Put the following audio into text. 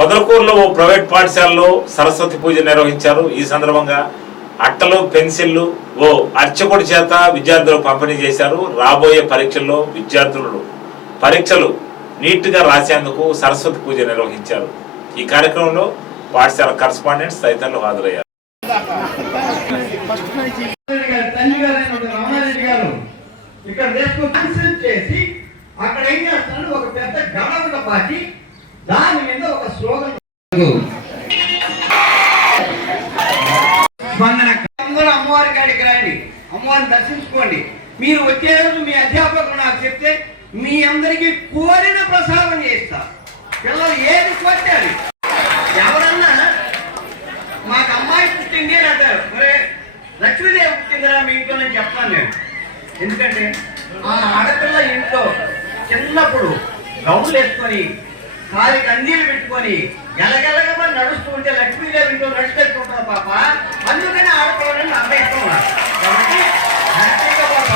పొదలకూరులో ఓ private పాఠశాలలో సరస్వతి పూజ నిర్వహించారు. ఈ సందర్భంగా అట్టలు పెన్సిళ్ళు ఓ అర్చకుడి చేత విద్యార్థులు పంపిణీ చేశారు. రాబోయే పరీక్షల్లో విద్యార్థులు పరీక్షలు నీట్గా రాసేందుకు సరస్వతి పూజ నిర్వహించారు. ఈ కార్యక్రమంలో పాఠశాల కరస్పాండెంట్స్ తదితరులు హాజరయ్యారు. ఇక్కడ చేసి అక్కడ ఏం చేస్తాడు ఒక పెద్ద గణపత పాటి దాని మీద ఒక స్లోగన్ అందరూ అమ్మవారి కాడికి రండి. అమ్మవారిని దర్శించుకోండి. మీరు వచ్చే రోజు మీ అధ్యాపకులు నాకు చెప్తే మీ అందరికీ కోరిన ప్రసాదం చేస్తా. పిల్లలు ఏది కొట్టాలి ఎవరన్నా మాకు అమ్మాయి పుట్టింది అని అంటారు. మరి లక్ష్మీదేవి పుట్టిందిరా మీ ఇంట్లో నేను చెప్తాను నేను. ఎందుకంటే ఆ ఆడపిల్ల ఇంట్లో చిన్నప్పుడు గౌన్లు వేసుకొని కాలికి కందీలు పెట్టుకొని ఎలగెలగమని నడుస్తూ ఉంటే